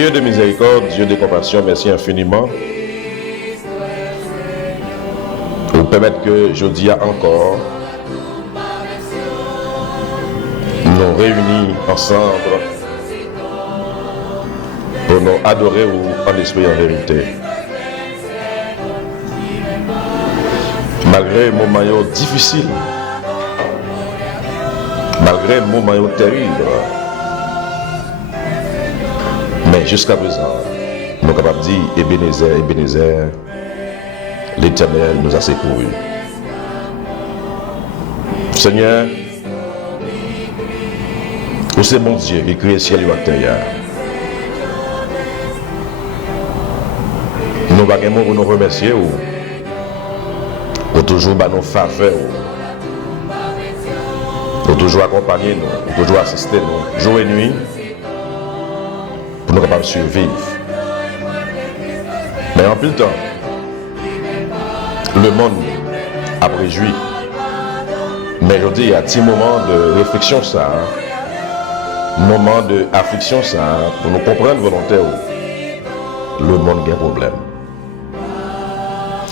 Dieu de miséricorde, Dieu de compassion, merci infiniment pour permettre que je dis encore nous réunis ensemble pour nous adorer en esprit et en vérité. Malgré un moment difficile, malgré un moment terrible, mais jusqu'à présent, nous sommes capables de dire Ebenezer, Ebenezer, l'Éternel nous a secourus. Seigneur, vous c'est bon Dieu qui crée le ciel et la terre. Nous avons pour nous remercier pour toujours nous faveur, pour toujours accompagner nous, pour toujours assister nous, jour et nuit, pour nous capables de survivre. Mais en plus de temps, le monde a réjoui. Mais aujourd'hui, il y a un petit moment de réflexion, ça, moment d'affliction, ça, pour nous comprendre volontaire, le monde a un problème.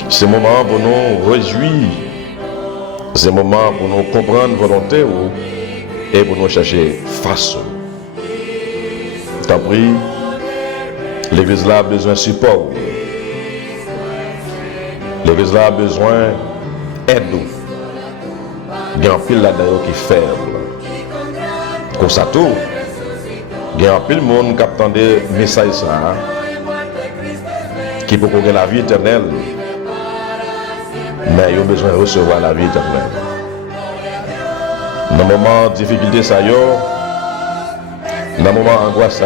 C'est un moment pour nous réjouir, c'est un moment pour nous comprendre volontaire et pour nous chercher façon. T'as pris, l'église là a besoin de support. L'église là a besoin d'aide. Il y a un pile là-dedans qui est faible. Comme ça tout, il y a un pile de monde qui attend des messages qui peut gagner la vie éternelle. Mais ils ont besoin de recevoir la vie éternelle. Dans le moment de difficulté, ça y est, dans le moment d'angoisse,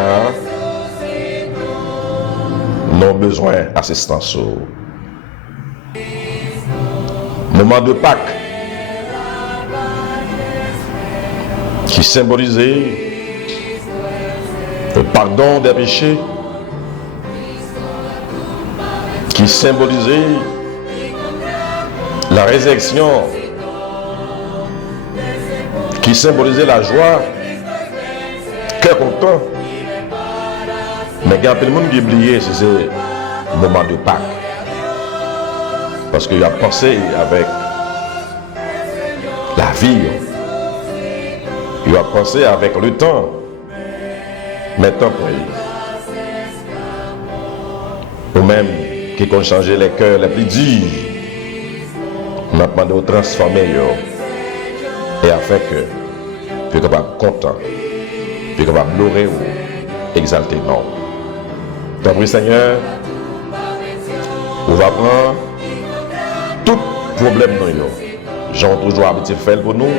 nous avons besoin d'assistance. Moment de Pâques, qui symbolisait le pardon des péchés, qui symbolisait la résurrection, qui symbolisait la joie, cœur content. Mais il y a plein de monde qui a oublié ce moment de Pâques. Parce qu'il a pensé avec la vie. Il a pensé avec le temps. Maintenant, ou même qui ont changé les cœurs les plus durs. On a demandé de transformer et afin que tu es capable de content, tu es capable de louer ou exalter non. Donc, Seigneur, on va prendre tout problème dans nous. Jean toujours habitué faire pour nous.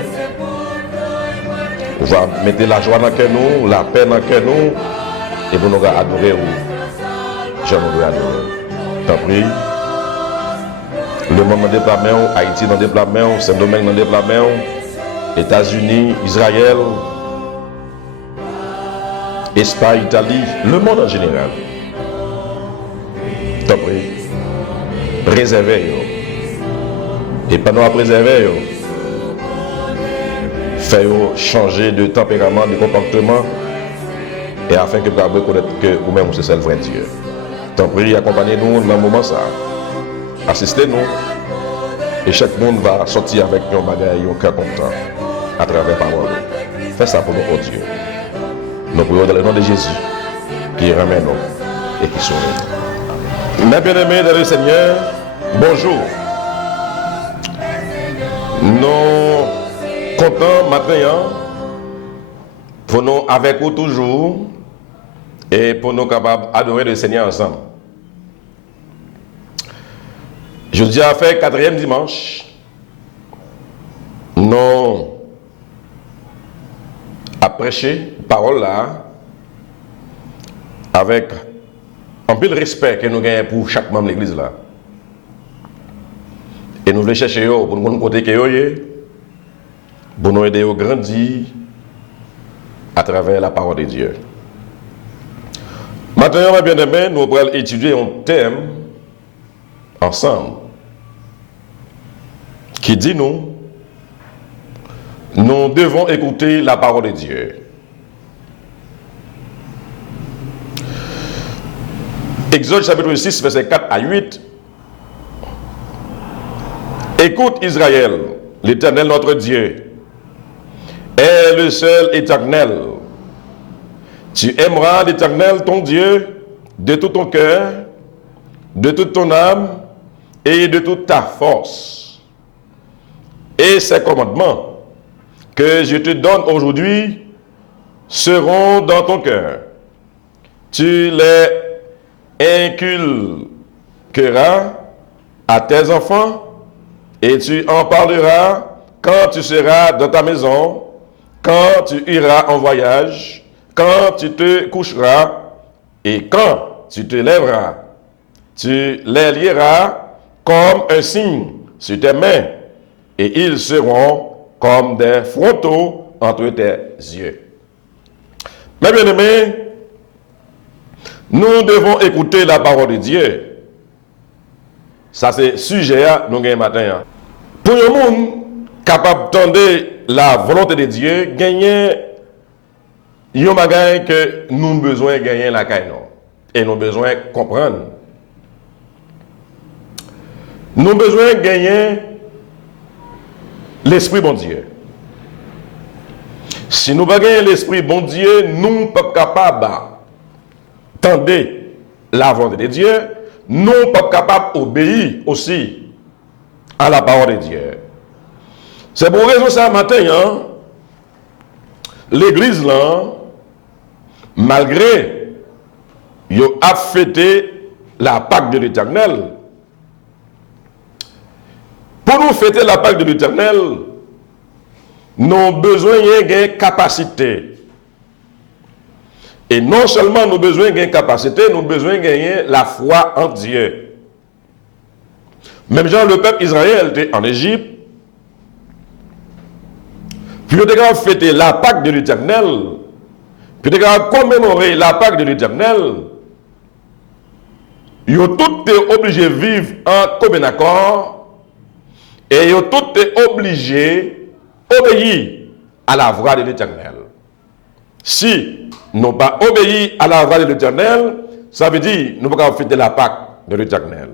On va mettre la joie dans le cœur nous, la paix dans le cœur nous, et pour nous adorer ou Jean nous adorer. T'as pris. Le monde dans le développement, Haïti dans le développement, Saint-Domingue dans le développement, États-Unis, Israël, Espagne, Italie, le monde en général. T'as pris. Préserver. Et pendant à préserver, faire changer de tempérament, de comportement, et afin que vous puissiez reconnaître que vous-même c'est le vrai Dieu. T'as pris, accompagnez-nous dans le moment ça. Assistez-nous et chaque monde va sortir avec un bagage, un cœur content à travers la parole. Fais ça pour nous, oh Dieu. Nous prions dans le nom de Jésus qui ramène nous et qui sauve. Mes bien-aimés dans le Seigneur, bonjour. Nous comptons maintenant pour nous avec vous toujours et pour nous capables d'adorer le Seigneur ensemble. Je dis à faire 4e dimanche, nous à prêcher parole là avec un peu de respect que nous gagnons pour chaque membre de l'église là. Et nous voulons chercher pour nous côté pour nous aider à grandir à travers la parole de Dieu. Maintenant, mes bien-aimés, nous allons étudier un thème ensemble qui dit nous devons écouter la parole de Dieu. Exode chapitre 6, verset 4 à 8. Écoute Israël, l'Éternel notre Dieu est le seul éternel. Tu aimeras l'Éternel ton Dieu de tout ton cœur, de toute ton âme et de toute ta force. Et ces commandements que je te donne aujourd'hui seront dans ton cœur. Tu les inculqueras à tes enfants et tu en parleras quand tu seras dans ta maison, quand tu iras en voyage, quand tu te coucheras et quand tu te lèveras. Tu les lieras comme un signe sur tes mains et ils seront comme des frontaux entre tes yeux. Mes bien-aimés, nous devons écouter la parole de Dieu. Ça, c'est sujet à nous gagner matin. Pour le monde capable d'entendre la volonté de Dieu, gagner, il y a un bagage que nous avons besoin de gagner la caille. Et nous avons besoin de comprendre. Nous avons besoin de gagner l'Esprit bon Dieu. Si nous ne gagnons l'Esprit bon Dieu, nous ne sommes pas capables d'entendre la volonté de Dieu. Nous ne sommes pas capables d'obéir aussi à la parole de Dieu. C'est pour raison ça matin, l'église là, malgré qu'il a fêté la Pâque de l'Éternel, pour nous fêter la Pâque de l'Éternel, nous avons besoin de capacité. Et non seulement nous avons besoin de capacité, nous avons besoin de gagner la foi en Dieu. Même genre le peuple Israël était en Égypte, puis il a fêté la Pâque de l'Éternel, puis il a commémoré la Pâque de l'Éternel. Ils ont tous été obligés de vivre en commun accord et ils ont tous été obligés d'obéir à la voix de l'Éternel. Si nous n'avons pas obéi à la voix de l'Éternel, ça veut dire que nous ne pouvons pas fêter la Pâque de l'Éternel.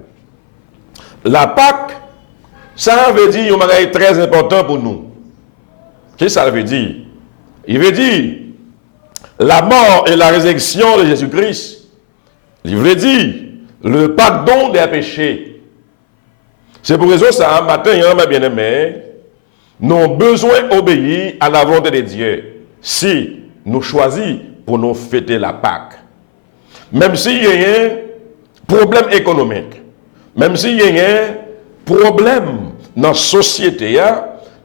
La Pâque, ça veut dire un bagage très important pour nous. Qu'est-ce que ça veut dire? Il veut dire la mort et la résurrection de Jésus-Christ. Il veut dire le pardon des péchés. C'est pour raison ça, matin, mes bien-aimés, nous avons besoin d'obéir à la volonté de Dieu si nous choisissons pour nous fêter la Pâque. Même s'il y a un problème économique, même s'il y a un problème dans la société,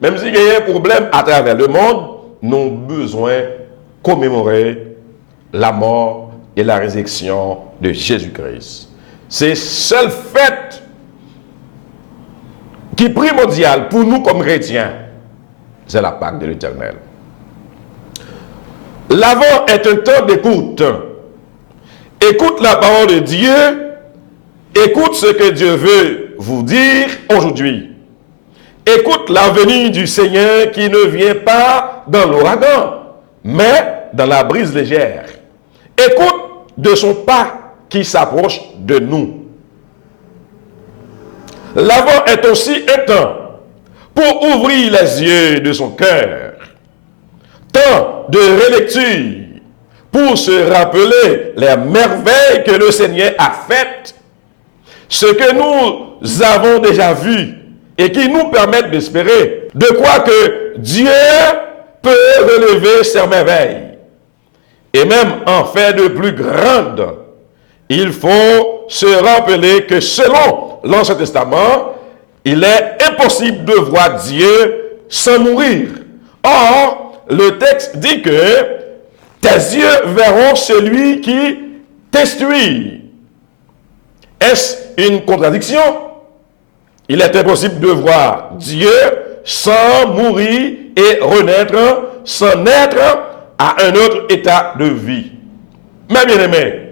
même s'il y a un problème à travers le monde, nous avons besoin de commémorer la mort et la résurrection de Jésus-Christ. C'est seule fête qui est primordiale pour nous comme chrétiens. C'est la Pâque de l'Éternel. L'Avent est un temps d'écoute. Écoute la parole de Dieu. Écoute ce que Dieu veut vous dire aujourd'hui. Écoute la venue du Seigneur qui ne vient pas dans l'ouragan, mais dans la brise légère. Écoute de son pas qui s'approche de nous. L'Avent est aussi un temps pour ouvrir les yeux de son cœur. Temps de relecture pour se rappeler les merveilles que le Seigneur a faites, ce que nous avons déjà vu et qui nous permettent d'espérer de quoi que Dieu peut relever ses merveilles et même en faire de plus grandes. Il faut se rappeler que selon l'Ancien Testament, il est impossible de voir Dieu sans mourir. Or, le texte dit que tes yeux verront celui qui t'instruit. Est-ce une contradiction? Il est impossible de voir Dieu sans mourir et renaître, sans naître à un autre état de vie. Mes bien-aimés,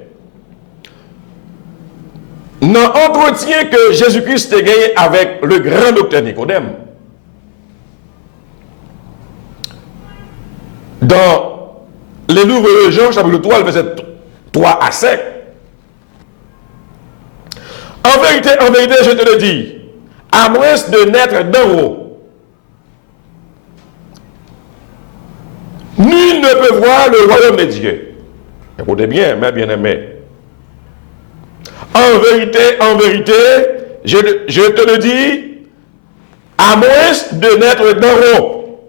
dans l'entretien que Jésus-Christ a gagné avec le grand docteur Nicodème, dans les livres de Jean, chapitre 3, verset 3 à 5, En vérité, je te le dis, à moins de naître d'en haut, nul ne peut voir le royaume de Dieu. Écoutez bien, mes bien-aimés. En vérité, je te le dis, à moins de naître d'en haut.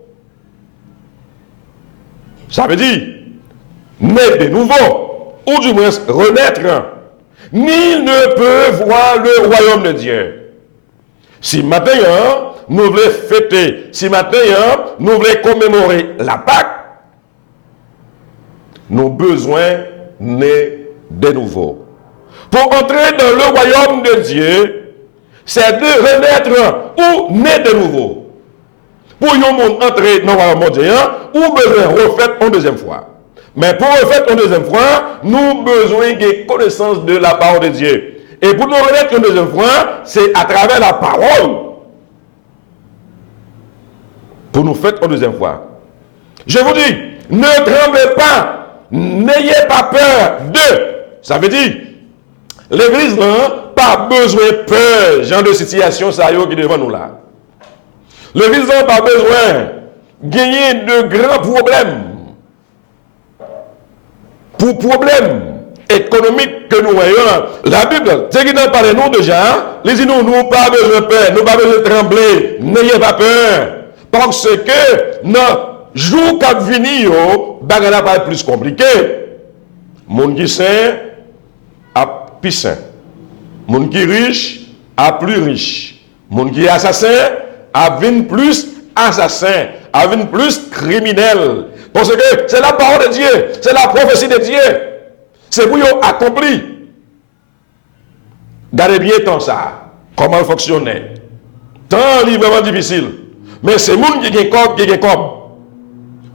Ça veut dire, naître de nouveau, ou du moins renaître. Nul ne peut voir le royaume de Dieu. Si maintenant, nous voulons fêter, si maintenant, nous voulons commémorer la Pâque, nous avons besoin de naître de nouveau. Pour entrer dans le royaume de Dieu, c'est de renaître ou naître de nouveau. Pour un monde entrer dans le royaume de Dieu, ou besoin de refaire une deuxième fois. Mais pour refaire une deuxième fois, nous avons besoin de connaissance de la parole de Dieu. Et pour nous renaître une deuxième fois, c'est à travers la parole. Pour nous faire une deuxième fois. Je vous dis, ne tremblez pas, n'ayez pas peur de. Ça veut dire, l'Église n'a pas besoin de peur, genre de situation ça y est qui est devant nous là. L'Église n'a pas besoin de gagner de grands problèmes. Pour problèmes économiques que nous voyons, la Bible, c'est qu'il en parle nous déjà, les dit nous n'avons pas besoin de peur, nous n'avons pas besoin de trembler, n'ayez pas peur. Parce que notre jour qui vient, bagana pas plus compliqué. Monde qui saint a plus saint. Monde qui riche a plus riche. Monde qui est assassin a vin plus assassin, a vin plus criminel. Parce que c'est la parole de Dieu, c'est la prophétie de Dieu. C'est pour vous accompli. Gardez bien tant ça. Comment fonctionner. Tant est vraiment difficile. Mais c'est moun qui est comme, qui est comme.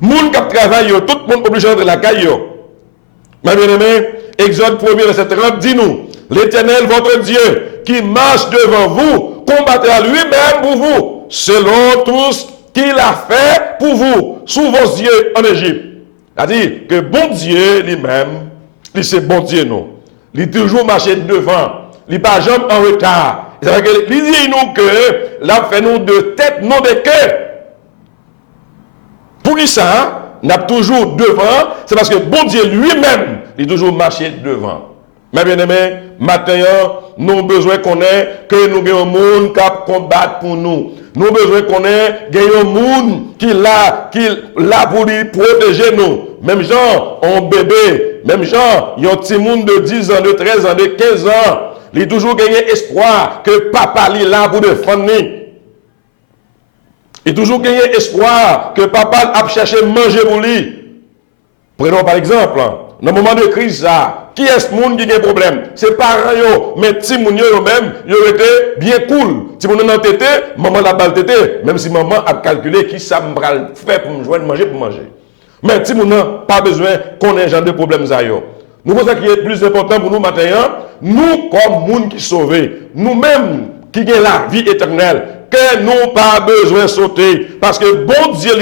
Moun qui travaille, tout le monde obligé de la caille. Ma bien-aimée, Exode 1er, verset 30, dit-nous, l'Éternel, votre Dieu, qui marche devant vous, combattra lui-même pour vous, selon tout ce qu'il a fait pour vous, sous vos yeux en Égypte. C'est-à-dire que bon Dieu lui-même, c'est bon Dieu, non. Il est toujours marché devant. Il n'est pas jamais en retard. C'est-à-dire qu'il dit nous que là, fait nous de tête, non de cœur. Pour qui ça, n'a toujours devant, c'est parce que bon Dieu lui-même, il est toujours marché devant. Mes bien-aimés, maintenant, nous avons besoin qu'on ait, que nous ayons un monde qui combat pour nous. Nous avons besoin qu'on ait, un monde qui là pour lui protéger nous. Même gens, un bébé, même gens, il y a un petit monde de 10 ans, de 13 ans, de 15 ans. Il a toujours gagné espoir que papa est là pour défendre nous. Il a toujours gagné espoir que papa a cherché à manger pour lui. Prenons par exemple, dans le moment de crise, qui est ce monde qui a un problème? C'est parents, mais si moun yo même, yo été bien cool. Si moun nan tété, maman la balle tété, même si maman a calculé qui ça me faire pour me joindre manger pour manger. Mais si moun nan pas besoin qu'on ait genre de problème ça yo. Nous pensons qu'il est plus important pour nous maintenant, nous comme moun qui sauvés, nous-mêmes qui gagnent la vie éternelle, que nous pas besoin de sauter parce que bon Dieu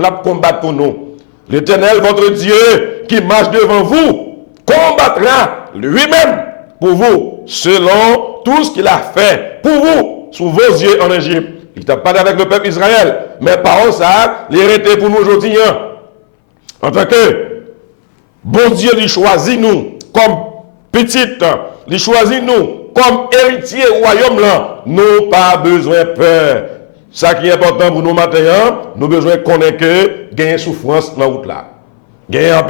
l'a combattre pour nous. L'Éternel, votre Dieu, qui marche devant vous, combattra lui-même pour vous, selon tout ce qu'il a fait pour vous, sous vos yeux en Égypte. Il t'a parlé avec le peuple Israël, mais par ça, l'hérité pour nous aujourd'hui. En tant que bon Dieu, il choisit nous comme petite, il choisit nous comme héritier royaume là. Nous pas besoin de peur. Ça qui est important pour nous maintenant, nous avons besoin de connaître que gagner souffrance dans la route là. Gagner un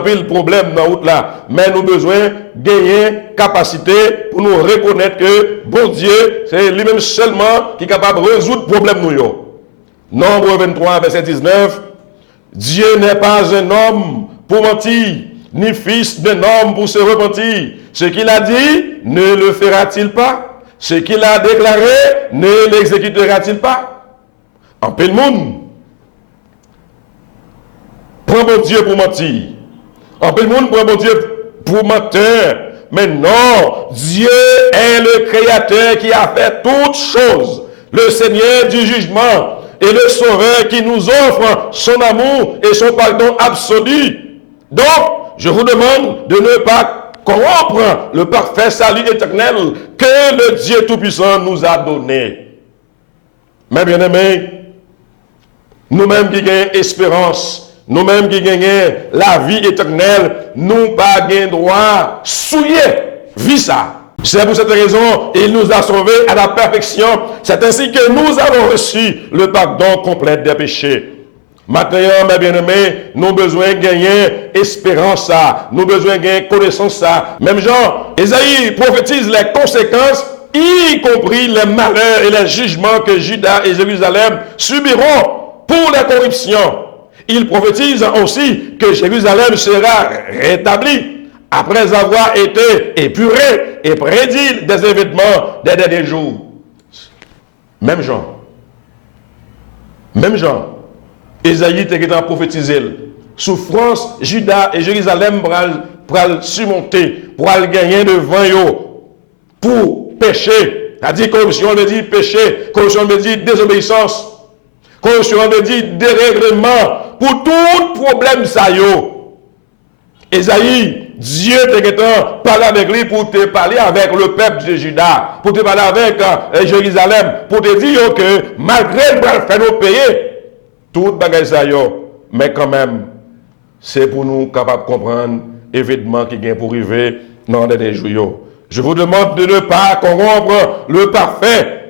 pile problème dans la route là. Mais nous avons besoin de gagner capacité pour nous reconnaître que bon Dieu, c'est lui-même seulement qui est capable de résoudre le problème nous. Nombre 23, verset 19. Dieu n'est pas un homme pour mentir, ni fils d'un homme pour se repentir. Ce qu'il a dit, ne le fera-t-il pas? Ce qu'il a déclaré, ne l'exécutera-t-il pas? En peu de monde prend bon Dieu pour mentir. En peu de monde prend bon Dieu pour menteur. Mais non, Dieu est le Créateur qui a fait toutes choses. Le Seigneur du jugement et le Sauveur qui nous offre son amour et son pardon absolu. Donc, je vous demande de ne pas corrompre le parfait salut éternel que le Dieu Tout-Puissant nous a donné. Mes bien-aimés, nous-mêmes qui gagnons espérance, nous-mêmes qui gagnons la vie éternelle, nous pas gagnons droit souiller vie ça. C'est pour cette raison il nous a sauvés à la perfection. C'est ainsi que nous avons reçu le pardon complet des péchés. Maintenant, mes bien-aimés, nous avons besoin de gagner espérance, nous avons besoin de gagner connaissance. Même Jean, Ésaïe prophétise les conséquences, y compris les malheurs et les jugements que Juda et Jérusalem subiront pour la corruption. Il prophétise aussi que Jérusalem sera rétablie après avoir été épuré et prédit des événements des derniers jours. Même Jean, Ésaïe était prophétisé. Souffrance, Juda et Jérusalem pour surmonter, pour gagner devant eux, pour pécher. C'est-à-dire corruption veut dire péché, corruption veut dire désobéissance, corruption veut dire dérèglement, pour tout problème ça yo. Ésaïe, Dieu te parler avec lui pour te parler avec le peuple de Juda, pour te parler avec Jérusalem, pour te dire que malgré le fait nous payer, tout bagage ça yo, mais quand même, c'est pour nous capables de comprendre l'événement qui vient pour arriver dans les jours. Je vous demande de ne pas corrompre le parfait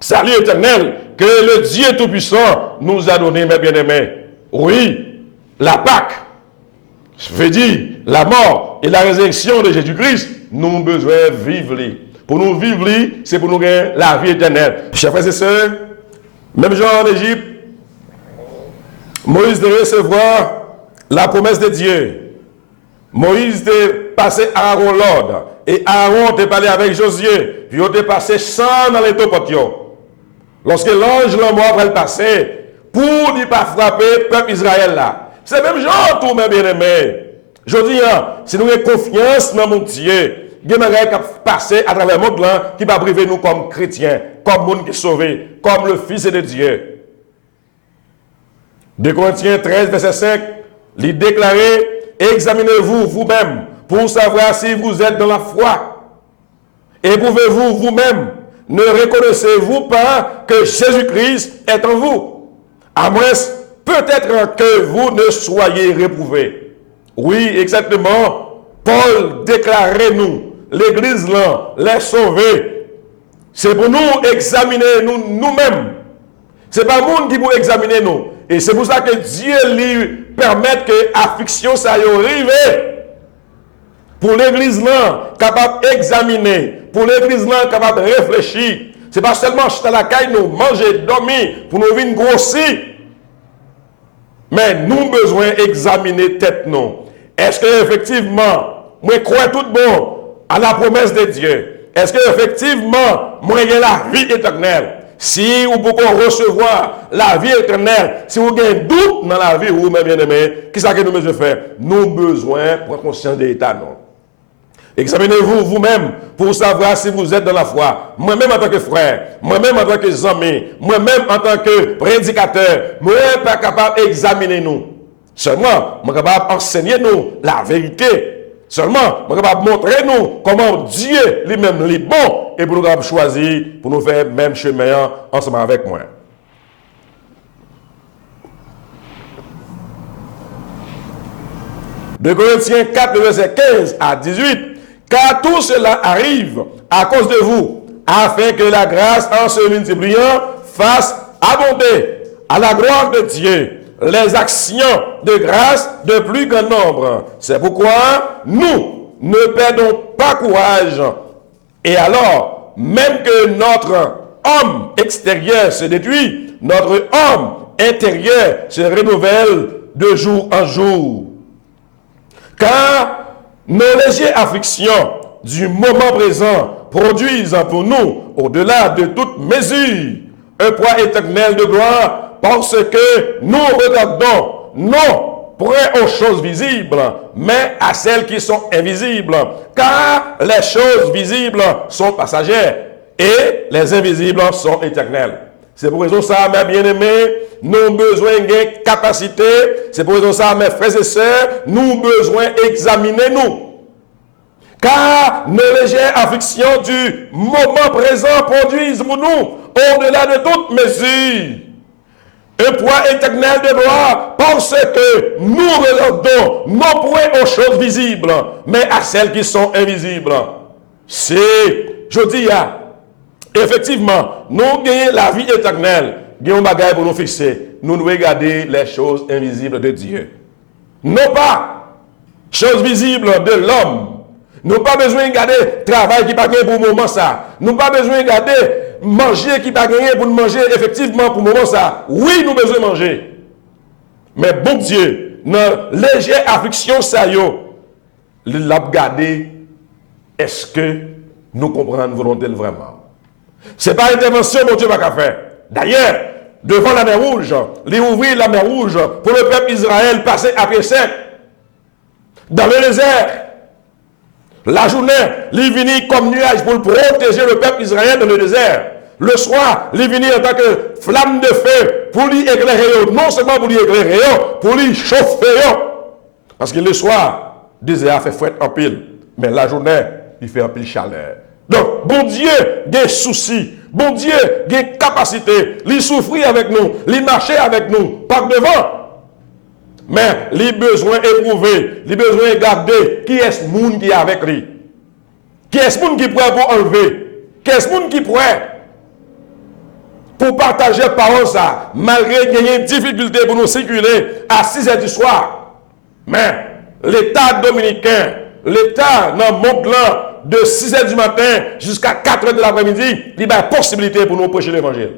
salut éternel que le Dieu Tout-Puissant nous a donné, mes bien-aimés. Oui, la Pâque, je veux dire, la mort et la résurrection de Jésus-Christ, nous avons besoin de vivre. Pour nous vivre, c'est pour nous gagner la vie éternelle. Chers frères et sœurs, même genre en Égypte, Moïse devait recevoir la promesse de Dieu. Moïse est passé à Aaron l'ordre. Et Aaron est parlé avec Josué. Puis il est passé sans dans les topotio. Lorsque l'ange la mort va le passer, pour ne pas frapper le peuple Israël là. C'est même genre tout, mes bien-aimés. Je dis, si nous avons confiance dans mon Dieu, il y a des gens qui passent à travers le monde là, qui va priver nous comme chrétiens, comme monde qui est sauvé, comme le Fils de Dieu. 2 Corinthiens 13, verset 5, il déclarait, examinez-vous vous-même pour savoir si vous êtes dans la foi. Éprouvez-vous vous-même. Ne reconnaissez-vous pas que Jésus-Christ est en vous? À moins, peut-être que vous ne soyez réprouvés. Oui, exactement. Paul déclarait nous, l'Église là, les sauvés. C'est pour nous examiner nous-mêmes. Ce n'est pas le monde qui peut examiner nous. Et c'est pour ça que Dieu lui permet que l'affliction ça y arrive. Pour l'église là, capable d'examiner, pour l'église là, capable de réfléchir. Ce n'est pas seulement acheter la caille, nous manger, dormir, pour nous venir grossir. Mais nous besoin d'examiner tête nous. Est-ce que effectivement, moi crois tout bon à la promesse de Dieu? Est-ce que effectivement, moi j'ai la vie éternelle? Si vous pouvez recevoir la vie éternelle, si vous avez un doute dans la vie, vous, mes bien-aimés, qu'est-ce que nous devons faire? Nous avons besoin de prendre conscience de l'état, non? Examinez-vous vous-même pour savoir si vous êtes dans la foi. Moi-même en tant que frère, moi-même en tant que ami, moi-même en tant que prédicateur, moi je ne suis pas capable d'examiner nous. Seulement, je suis capable d'enseigner nous la vérité. Seulement, je suis capable de montrer nous comment Dieu lui-même est bon et pour nous choisir pour nous faire le même chemin ensemble avec moi. De Corinthiens 4, verset 15 à 18. Car tout cela arrive à cause de vous, afin que la grâce en se multipliant fasse abonder à la gloire de Dieu les actions de grâce de plus grand nombre. C'est pourquoi nous ne perdons pas courage. Et alors, même que notre homme extérieur se détruit, notre homme intérieur se renouvelle de jour en jour. Car nos légères afflictions du moment présent produisent pour nous, au-delà de toute mesure, un poids éternel de gloire, parce que nous regardons non point aux choses visibles, mais à celles qui sont invisibles. Car les choses visibles sont passagères et les invisibles sont éternelles. C'est pour raison ça, mes bien-aimés, nous avons besoin de capacité. C'est pour raison ça, mes frères et sœurs, nous avons besoin d'examiner nous. Car nos légères afflictions du moment présent produisent pour nous, au-delà de toute mesure, un poids éternel de gloire, parce que nous regardons non point aux choses visibles, mais à celles qui sont invisibles. C'est, je dis, effectivement, nous gagnons la vie éternelle, gagnons bagaille pour nous fixer. Nous devons regarder les choses invisibles de Dieu. Non pas choses visibles de l'homme. Nous n'avons pas besoin de regarder le travail qui n'a pas gagné pour le moment ça. Nous n'avons pas besoin de regarder manger qui n'a pas gagné pour manger effectivement pour le moment ça. Oui, nous avons besoin de manger. Mais bon Dieu, dans légère affliction ça yo, il a regardé est-ce que nous comprenons volonté vraiment. Ce n'est pas intervention que Dieu va faire. D'ailleurs, devant la mer Rouge, il ouvrit la mer Rouge pour le peuple Israël passer après sec. Dans le désert, la journée, il vient comme nuage pour protéger le peuple Israël dans le désert. Le soir, il vient en tant que flamme de feu pour lui éclairer, non seulement pour lui éclairer, pour lui chauffer. Parce que le soir, le désert fait fouette en pile, mais la journée, il fait en pile chaleur. Donc, bon Dieu, des soucis, bon Dieu, des capacités, il souffrit avec nous, il marchait avec nous, pas devant. Mais il a besoin d'éprouver, il a besoin de garder qui est ce monde qui est avec lui. Qui est ce monde qui pourrait pour enlever. Qui est ce monde qui pourrait pour partager parole ça, malgré qu'il y ait une difficulté pour nous circuler à 6 h du soir. Mais l'État dominicain, l'État dans le monde là, de 6 h du matin jusqu'à 4 h de l'après-midi, il y a une possibilité pour nous prêcher l'évangile.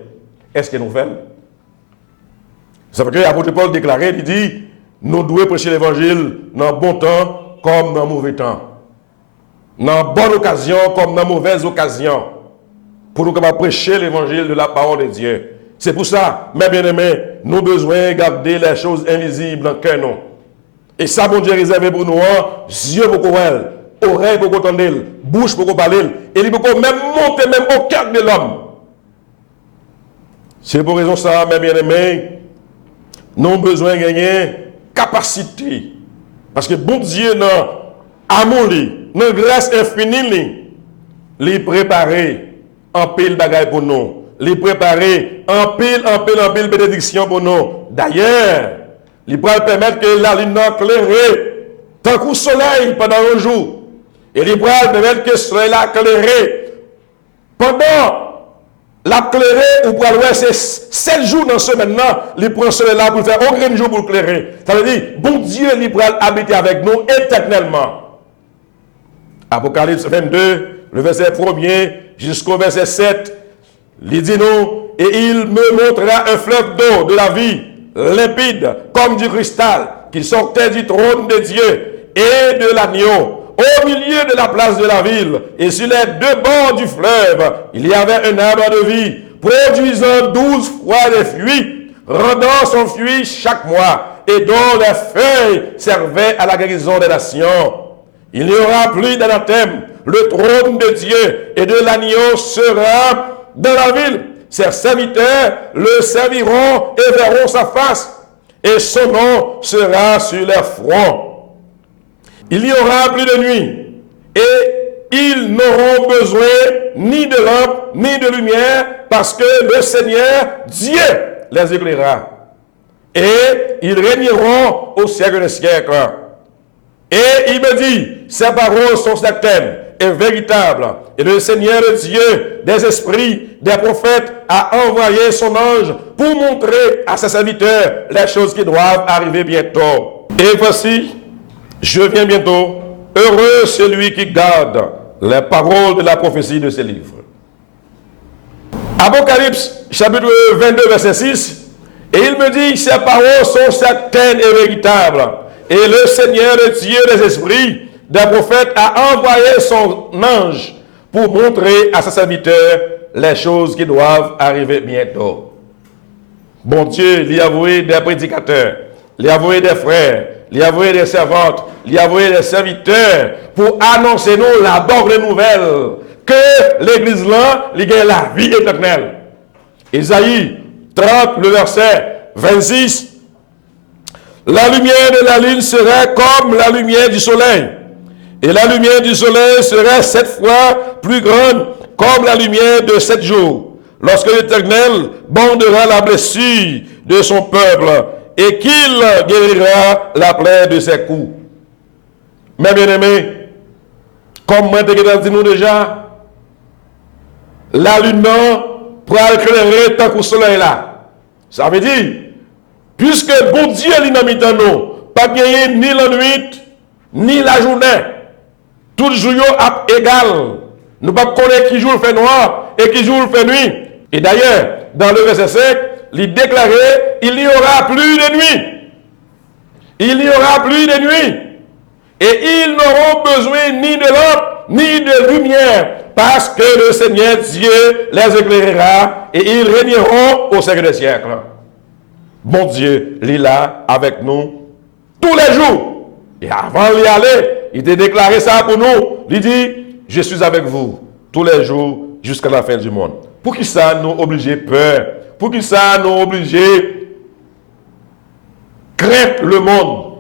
Est-ce que nous faisons? C'est parce que l'apôtre Paul déclarait, il dit, nous devons prêcher l'évangile dans le bon temps comme dans le mauvais temps. Dans la bonne occasion comme dans la mauvaise occasion. Pour nous capables prêcher l'évangile de la parole de Dieu. C'est pour ça, mes bien-aimés, nous avons besoin de garder les choses invisibles dans le cœur. Et ça, bon Dieu, réservé pour nous, yeux pour voir, oreilles pour entendre, bouche pour parler, et il peut même monter même au cœur de l'homme. C'est pour raison ça, mes bien-aimés, nous avons besoin de gagner capacité. Parce que bon Dieu, dans amour, dans grâce infinie, il préparé en pile bagaille pour nous. Il préparé en pile bénédiction pour nous. D'ailleurs, il va permettre que la lune éclairée, tant qu'au soleil pendant un jour. Et il va permettre que le soleil éclairé pendant l'éclairé, ou pour aller c'est 7 jours dans ce maintenant, il prend cela là pour faire aucun jour pour éclairer. Ça veut dire, bon Dieu, il va habiter avec nous éternellement. Apocalypse 22, le verset 1er jusqu'au verset 7, il dit nous, et il me montrera un fleuve d'eau de la vie, limpide comme du cristal, qui sortait du trône de Dieu et de l'agneau. Au milieu de la place de la ville, et sur les 2 bords du fleuve, il y avait un arbre de vie, produisant 12 fois des fruits, rendant son fruit chaque mois, et dont les feuilles servaient à la guérison des nations. Il n'y aura plus d'anathème, le trône de Dieu et de l'agneau sera dans la ville. Ses serviteurs le serviront et verront sa face, et son nom sera sur leur front. Il n'y aura plus de nuit, et ils n'auront besoin ni de lampe, ni de lumière, parce que le Seigneur, Dieu, les éclairera. Et ils régneront au siècle des siècles. Et il me dit, ces paroles sont certaines et véritables. Et le Seigneur Dieu des esprits, des prophètes, a envoyé son ange pour montrer à ses serviteurs les choses qui doivent arriver bientôt. Et voici, je viens bientôt. Heureux celui qui garde les paroles de la prophétie de ces livres. Apocalypse, chapitre 22, verset 6. Et il me dit, ces paroles sont certaines et véritables. Et le Seigneur, le Dieu des esprits, des prophètes, a envoyé son ange pour montrer à ses serviteurs les choses qui doivent arriver bientôt. Bon Dieu, il y a envoyé des prédicateurs, il y a envoyé des frères, il y a envoyé des servantes, il y a envoyé des serviteurs pour annoncer nous la bonne nouvelle que l'église là, il y a la vie éternelle. Isaïe 30, le verset 26. La lumière de la lune serait comme la lumière du soleil, Et la lumière du soleil sera 7 fois plus grande comme la lumière de 7 jours. Lorsque l'Éternel bandera la blessure de son peuple et qu'il guérira la plaie de ses coups. Mes bien-aimés, comme moi te dit nous déjà, la lune pour éclairer tant que le soleil là. Ça veut dire, puisque bon Dieu est nous, pas gagner ni la nuit, ni la journée. Tout jour est égal. Nous ne pouvons pas connaître qui jour fait noir et qui jour fait nuit. Et d'ailleurs, dans le verset 5, il déclarait, il n'y aura plus de nuit. Il n'y aura plus de nuit. Et ils n'auront besoin ni de lampe, ni de lumière, parce que le Seigneur Dieu les éclairera et ils régneront au siècle des siècles. Bon Dieu, il est là avec nous tous les jours. Et avant d'y aller, il a déclaré ça pour nous. Il dit, je suis avec vous tous les jours jusqu'à la fin du monde. Pour qui ça nous oblige peur? Pour qui ça nous oblige craindre le monde?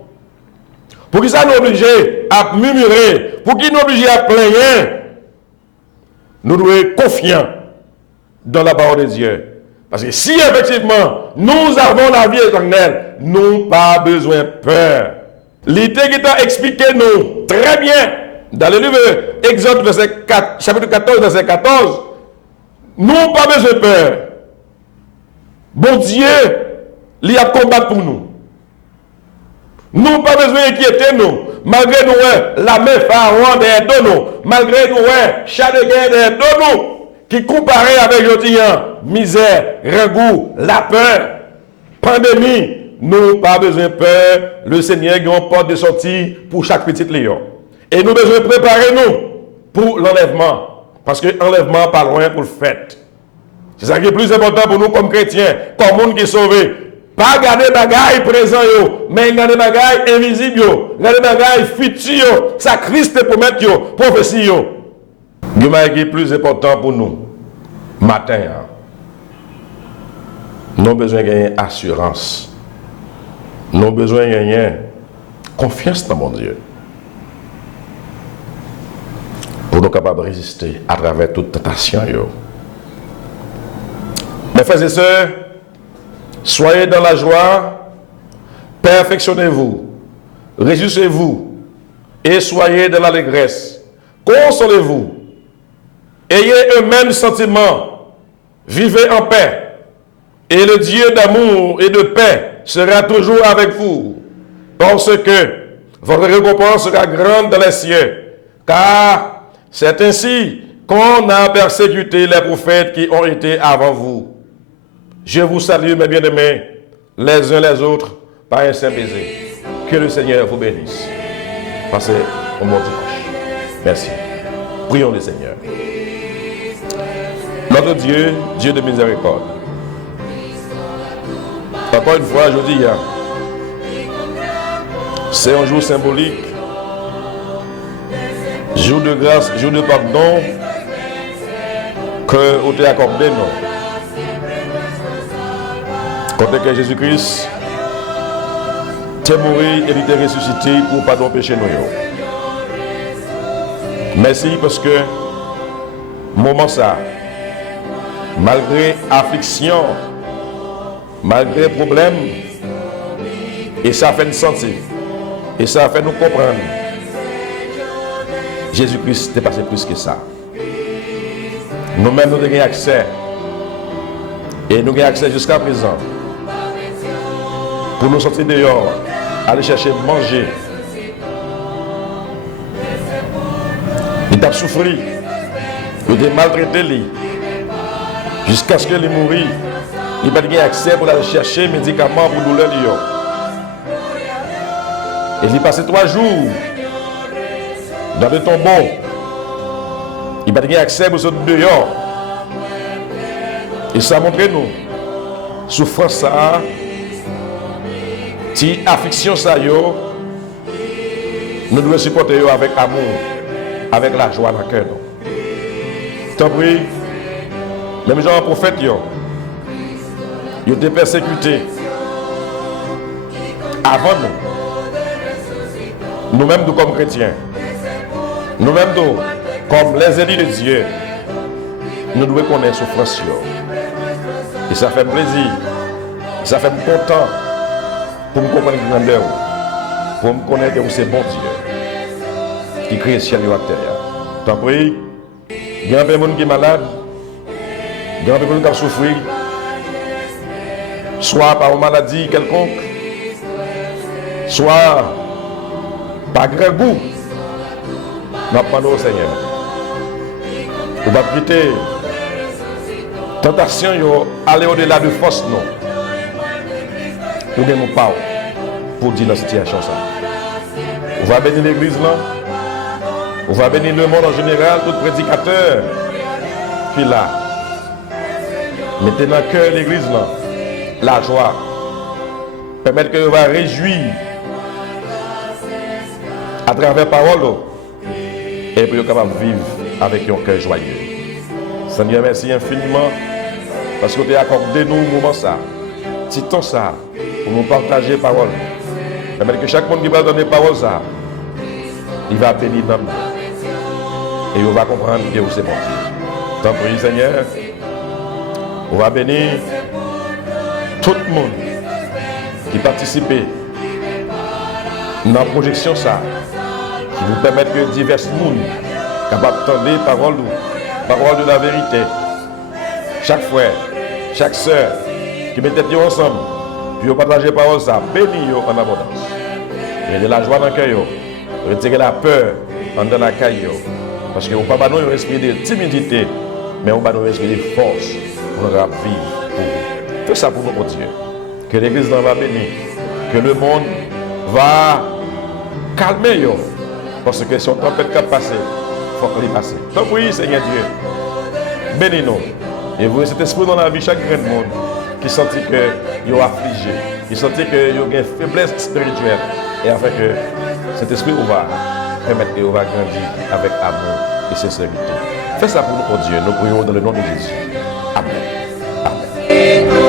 Pour qui ça nous oblige à murmurer? Pour qui nous oblige à plaindre? Nous devons être confiants dans la parole de Dieu. Parce que si effectivement nous avons la vie éternelle, nous n'avons pas besoin de peur. L'idée qui t'a expliqué nous très bien dans le livre Exode chapitre 14, verset 14, nous n'avons pas besoin de peur. Bon Dieu, il a combattu pour nous. Nous n'avons pas besoin d'inquiéter nous. Malgré nous, la main pharaon derrière nous, malgré nous, chat de guerre derrière nous, qui comparé avec le misère, ragoût, la peur, pandémie, nous n'avons pas besoin de peur. Le Seigneur a une porte de sortie pour chaque petit lion. Et nous avons besoin de préparer nous pour l'enlèvement. Parce que l'enlèvement pas loin pour le fait. C'est ça qui est plus important pour nous comme chrétiens, comme monde qui est sauvé. Pas garder bagaille présent, mais garder bagaille invisible, garder bagaille futur, ça Christ pour mettre, prophétie. Ce qui est plus important pour nous, matin, nous avons besoin de gagner assurance. Nous avons besoin de gagner confiance dans mon Dieu. Pour nous capables de résister à travers toute tentation. Mes frères et sœurs, soyez dans la joie, perfectionnez-vous, réjouissez-vous et soyez dans l'allégresse. Consolez-vous. Ayez un même sentiment. Vivez en paix. Et le Dieu d'amour et de paix sera toujours avec vous. Parce que votre récompense sera grande dans les cieux. Car c'est ainsi qu'on a persécuté les prophètes qui ont été avant vous. Je vous salue, mes bien-aimés, les uns les autres, par un saint baiser. Que le Seigneur vous bénisse. Passez un bon dimanche. Merci. Prions le Seigneur. Notre Dieu, Dieu de miséricorde. Encore une fois, je dis, c'est un jour symbolique, jour de grâce, jour de pardon, que vous t'avez accordé, non? Quand que Jésus-Christ t'est mort et il t'est ressuscité pour pardon péché nous. Merci parce que, moment ça, malgré affliction, malgré problème, et ça fait nous sentir, et ça fait nous comprendre. Jésus-Christ est passé plus que ça. Nous-mêmes, nous avons accès, et nous avons accès jusqu'à présent, pour nous sortir dehors, aller chercher manger. Il a souffert, il a maltraité lui. Jusqu'à ce qu'il mourisse, il n'a pas eu accès pour aller chercher médicaments pour douleur. Et il a passé 3 jours dans le tombeau. Il n'a pas eu accès pour ce dehors. Et ça montre nous, souffrance ça, si affliction ça, nous devons supporter avec amour, avec la joie dans le cœur. Tant pis. Même genre prophète, ils ont été persécutés avant nous. Nous-mêmes, nous comme chrétiens. Nous-mêmes, comme les élus de Dieu, nous devons connaître souffrance. Et ça fait plaisir, ça fait content pour me comprendre la grandeur, pour me connaître que c'est bon Dieu qui crée le ciel et la terre. Tant pis, il y a un peu de monde qui est malade, il y a un peu de monde qui a souffert, soit par une maladie quelconque, soit par grand goût. Nous demandons au Seigneur. Nous ne pouvons pas quitter tentation, aller au-delà de force, non. Nous n'avons pas pour dire dans cette situation. On va bénir l'église là. On va bénir le monde en général, tout prédicateur qui est là. Mettez dans le cœur l'église là la joie. Permettre que vous va réjouir à travers la parole et pour être capable de vivre avec un cœur joyeux. Seigneur, merci infiniment parce que tu as accordé nous un moment ça, petit temps ça, pour nous partager la parole. Permettre que chaque monde qui va donner la parole ça, il va bénir l'homme. Et on va comprendre que c'est bon Dieu. Tant pis, Seigneur, on va bénir tout le monde qui participe dans la projection ça, qui nous permettent que divers mondes capables d'entendre parole de la vérité. Chaque frère, chaque soeur qui met tête ensemble, puis partager parole ça, bénis en abondance. Et de la joie dans le cœur, retirer la peur dans la caille. Parce qu'on ne peut pas nous esprit de timidité, mais on va nous esprit de force pour nous vivre pour vous. Fais ça pour nous, mon Dieu. Que l'église va bénir, que le monde va calmer. Parce que si on tempête qui passe, il faut qu'il passe. Donc oui, Seigneur Dieu, bénis-nous. Et vous, cet esprit dans la vie, chaque grand monde qui sentit qu'il est affligé, qui sentit qu'il y a une faiblesse spirituelle, et afin que cet esprit va permettre qu'il va grandir avec amour et sincérité. Fais ça pour nous, oh Dieu. Nous prions dans le nom de Jésus. Amen. Amen.